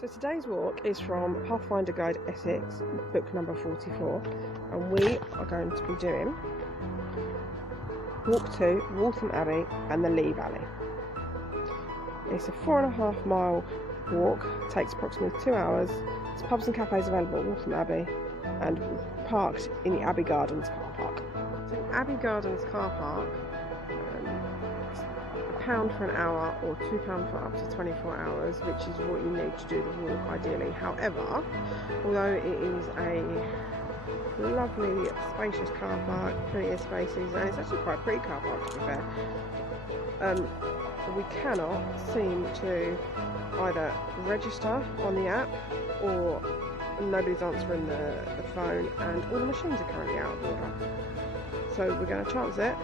So today's walk is from Pathfinder Guide Essex, book number 44, and we are going to be doing walk to Waltham Abbey and the Lee Valley. It's a 4.5 mile walk, takes approximately 2 hours. There's pubs and cafes available at Waltham Abbey and parked in the Abbey Gardens car park. So Abbey Gardens car park, £1 for an hour or £2 for up to 24 hours, which is what you need to do the walk ideally. However, although it is a lovely spacious car park, plenty of spaces, and it's actually quite a pretty car park to be fair, we cannot seem to either register on the app or nobody's answering the phone, and all the machines are currently out of order. So we're going to chance it,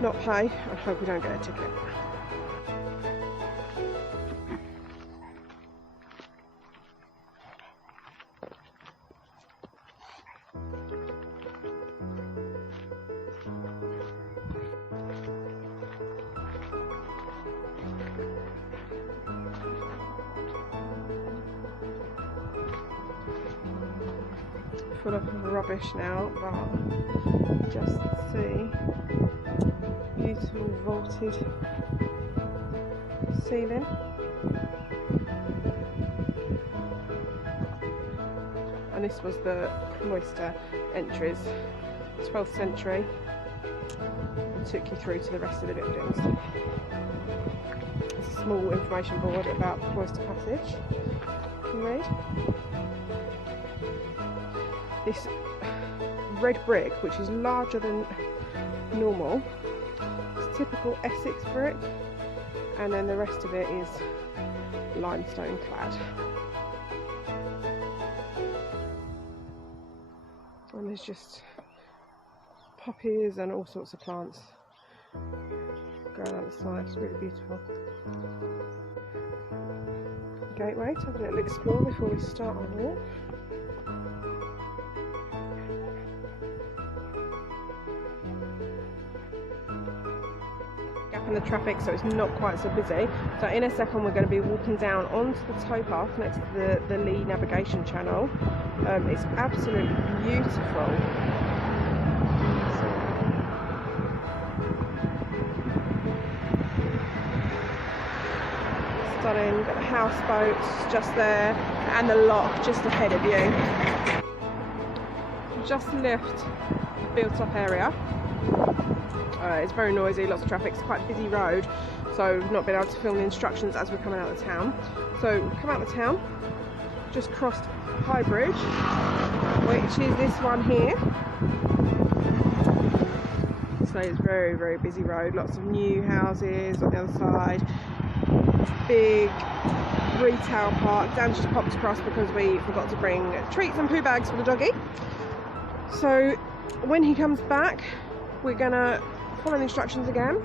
not pay, and hope we don't get a ticket. Full of rubbish now, but just see beautiful vaulted ceiling. And this was the cloister entries, 12th century, and took you through to the rest of the buildings. There's a small information board about the cloister passage you can read. This red brick, which is larger than normal, is typical Essex brick, and then the rest of it is limestone clad. And there's just poppies and all sorts of plants going out the side. It's really beautiful. Gateway to have a little explore before we start our walk. In the traffic, so it's not quite so busy. So in a second we're going to be walking down onto the towpath next to the Lee navigation channel. It's absolutely beautiful. Stunning. Got the houseboats just there and the lock just ahead of you. Just left the built up area. It's very noisy, lots of traffic, it's quite a busy road, so we've not been able to film the instructions as we're coming out of town. So we've come out of town, just crossed High Bridge, which is this one here. So it's very, very busy road, lots of new houses on the other side, big retail park. Dan just popped across because we forgot to bring treats and poo bags for the doggy. So when he comes back, we're gonna follow the instructions again.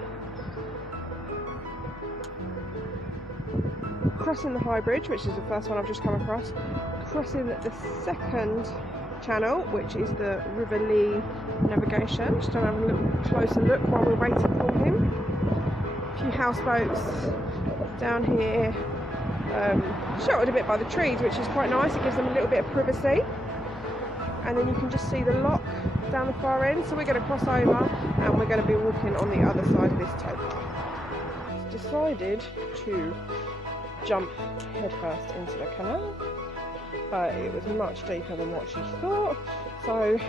Crossing the High Bridge, which is the first one I've just come across. Crossing the second channel, which is the River Lee navigation. Just gonna have a little closer look while we're waiting for him. A few houseboats down here, sheltered a bit by the trees, which is quite nice. It gives them a little bit of privacy. And then you can just see the lock down the far end. So we're going to cross over and we're going to be walking on the other side of this towpath. Decided to jump headfirst into the canal, but it was much deeper than what she thought. So,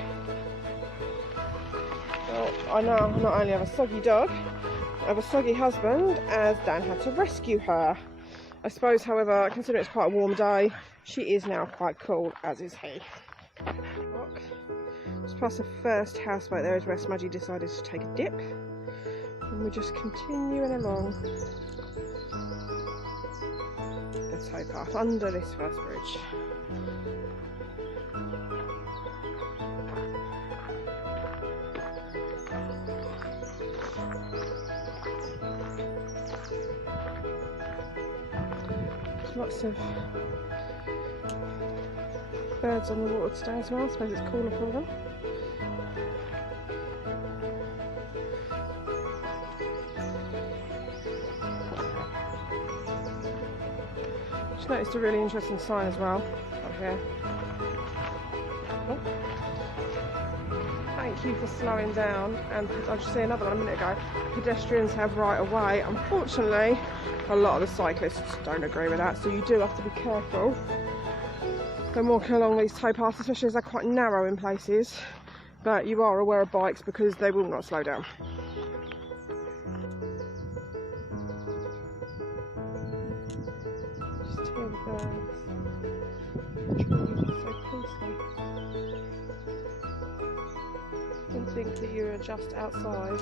well, I now not only have a soggy dog, I have a soggy husband, as Dan had to rescue her. I suppose, however, considering it's quite a warm day, she is now quite cool, as is he. Just past the first houseboat there is where Smudgy decided to take a dip, and we're just continuing along the towpath under this first bridge. There's lots of birds on the water today as well. I suppose it's cooler for them. Noticed a really interesting sign as well up here. Oh. Thank you for slowing down. And I just see another one a minute ago. Pedestrians have right of way. Unfortunately, a lot of the cyclists don't agree with that, so you do have to be careful when walking along these towpaths, especially as they're quite narrow in places. But you are aware of bikes because they will not slow down. Just hear the birds. The trees are so peaceful. Didn't think that you were just outside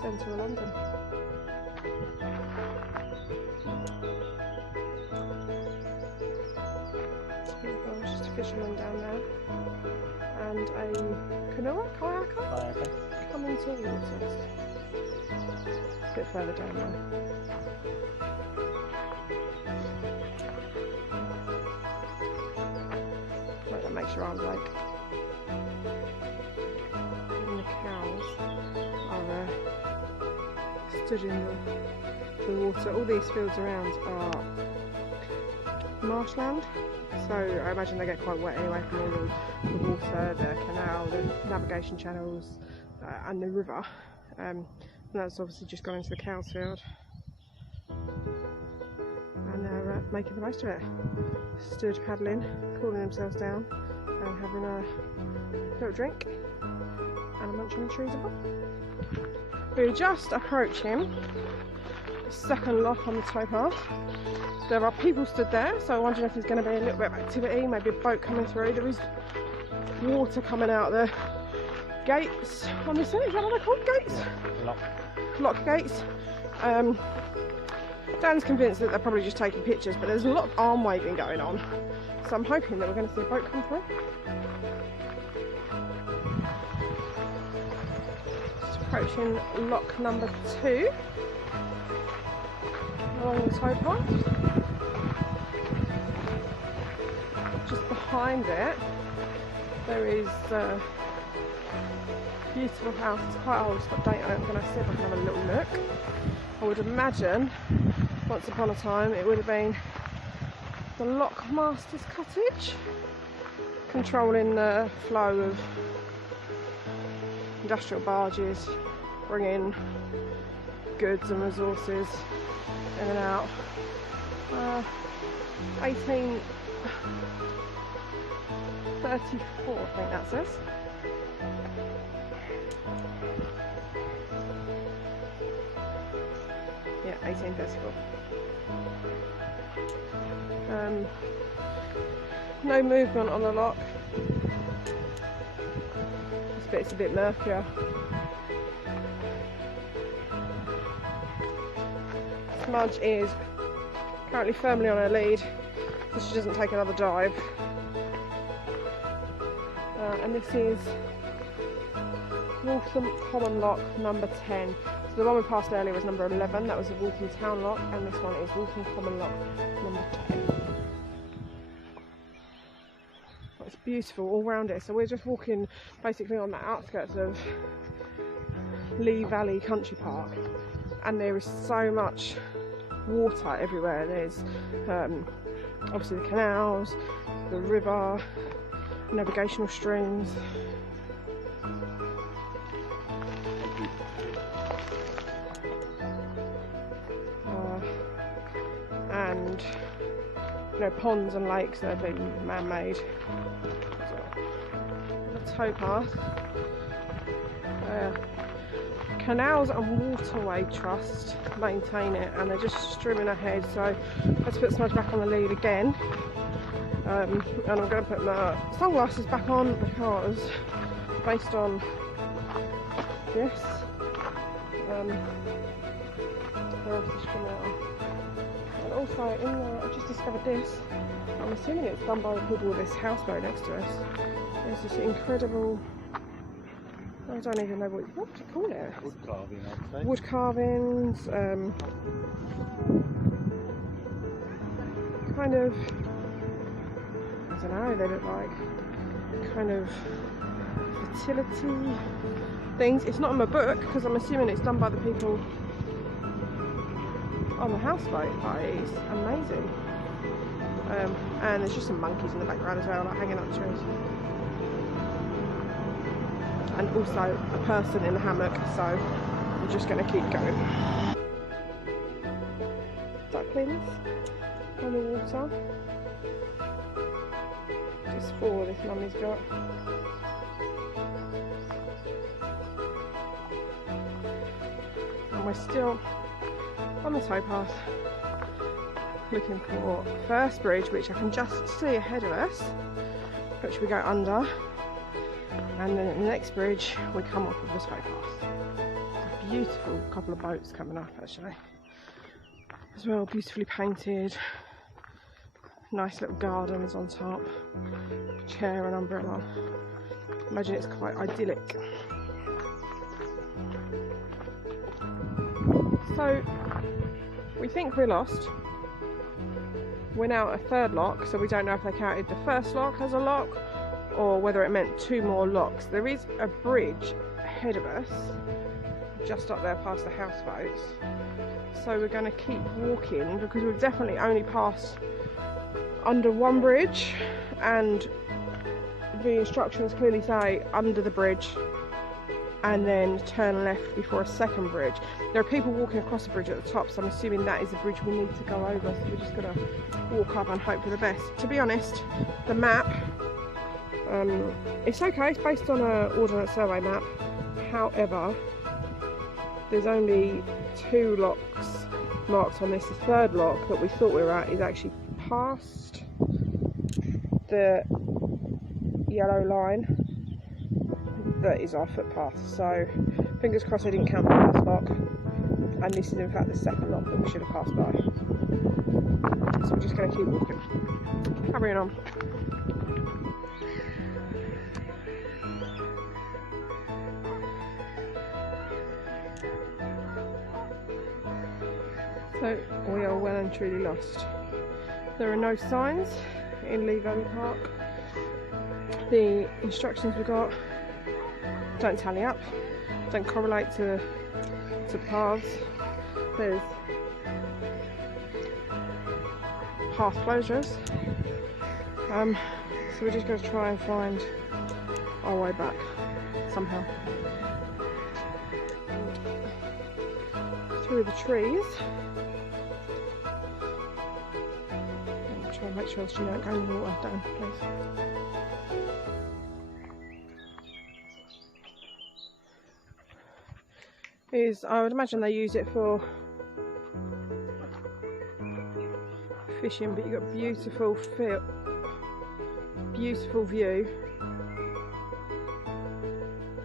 centre of London. There's just a fisherman down there and a canoe, kayaker coming towards us. A bit further down there. Right, that makes your arms ache. And the cows are stood in the water. All these fields around are marshland, so I imagine they get quite wet anyway from all the water, the canal, the navigation channels and the river, and that's obviously just gone into the cow's field and they're making the most of it. Stood paddling, cooling themselves down and having a little drink and a munch on the trees above. We're just approaching the second lock on the towpath. There are people stood there, so I'm wondering if there's going to be a little bit of activity, maybe a boat coming through. There is water coming out the gates on this end. Is that what they're called? Gates? Yeah, lock gates. Dan's convinced that they're probably just taking pictures, but there's a lot of arm waving going on, so I'm hoping that we're going to see a boat come through. Just approaching lock number 2 along the towpath. Just behind it there is a beautiful house. It's quite old, it's got date on it. I'm going to see if I can have a little look. I would imagine once upon a time it would have been the lockmaster's cottage, controlling the flow of industrial barges bringing goods and resources in and out. 1834 I think that says. Yeah, 1834. No movement on the lock. This bit's a bit murkier. Smudge is currently firmly on her lead, so she doesn't take another dive. And this is Waltham Common Lock number 10. So the one we passed earlier was number 11, that was the Waltham Town Lock, and this one is Waltham Common Lock number 10. Oh, it's beautiful all round it. So we're just walking basically on the outskirts of Lee Valley Country Park, and there is so much water everywhere. There's obviously the canals, the river, navigational streams. And ponds and lakes that have been man-made. The towpath. Canals and Waterway Trust maintain it, and they're just streaming ahead, so let's put Smudge back on the lead again. And I'm going to put my sunglasses back on because based on this they're obviously streaming out. And also in there, I've just discovered this. I'm assuming it's done by the people with this houseboat next to us. There's this incredible, I don't even know what do you call it? Wood carving, I'd say. Wood carvings, kind of, I don't know, they look like kind of fertility things. It's not in my book because I'm assuming it's done by the people on the houseboat, but it's amazing. And there's just some monkeys in the background as well, like hanging up trees. And also a person in the hammock, so we're just going to keep going. Ducklings on the water. Just 4 this mummy's got. And we're still on the towpath looking for first bridge, which I can just see ahead of us, which we go under, and then at the next bridge we come off of the towpath. A beautiful couple of boats coming up actually as well, beautifully painted, nice little gardens on top, chair and umbrella. Imagine it's quite idyllic. So we think we're lost. We're now at a 3rd lock, so we don't know if they counted the first lock as a lock or whether it meant 2 more locks. There is a bridge ahead of us, just up there past the houseboats. So we're going to keep walking because we've definitely only passed under 1 bridge, and the instructions clearly say under the bridge and then turn left before a 2nd bridge. There are people walking across the bridge at the top, so I'm assuming that is the bridge we need to go over, so we're just going to walk up and hope for the best. To be honest, the map, it's okay, it's based on an Ordnance Survey map. However, there's only 2 locks marked on this. The 3rd lock that we thought we were at is actually past the yellow line that is our footpath, so fingers crossed they didn't count the first lock, and this is in fact the 2nd lock that we should have passed by. So we're just going to keep walking, carrying on. So we are well and truly lost. There are no signs in Lee Valley Park. The instructions we got don't tally up, don't correlate to paths. There's path closures, so we're just going to try and find our way back somehow through the trees. And try and make sure she don't go in the water down, please. I would imagine they use it for fishing, but you've got beautiful view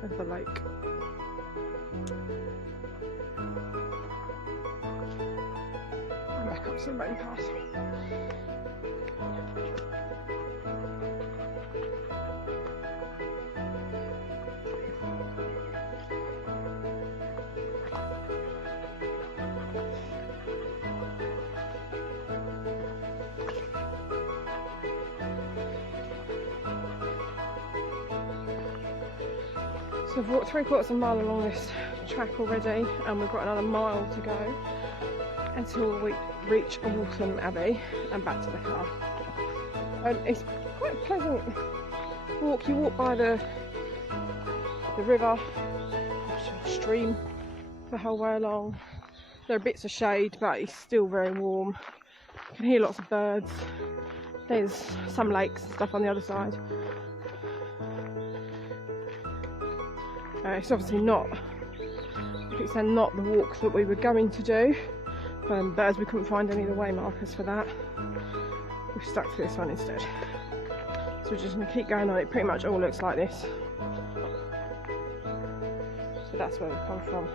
of the lake. Back up to the main path. So we've walked 3/4 of a mile along this track already, and we've got another mile to go until we reach Waltham Abbey and back to the car. It's quite a pleasant walk. You walk by the river, stream the whole way along. There are bits of shade, but it's still very warm. You can hear lots of birds. There's some lakes and stuff on the other side. It's obviously not the walk that we were going to do, but as we couldn't find any of the way markers for that, we've stuck to this one instead. So we're just going to keep going on. It pretty much all looks like this. So that's where we've come from.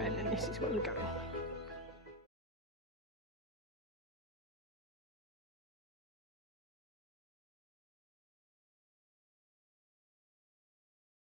And then this is where we're going.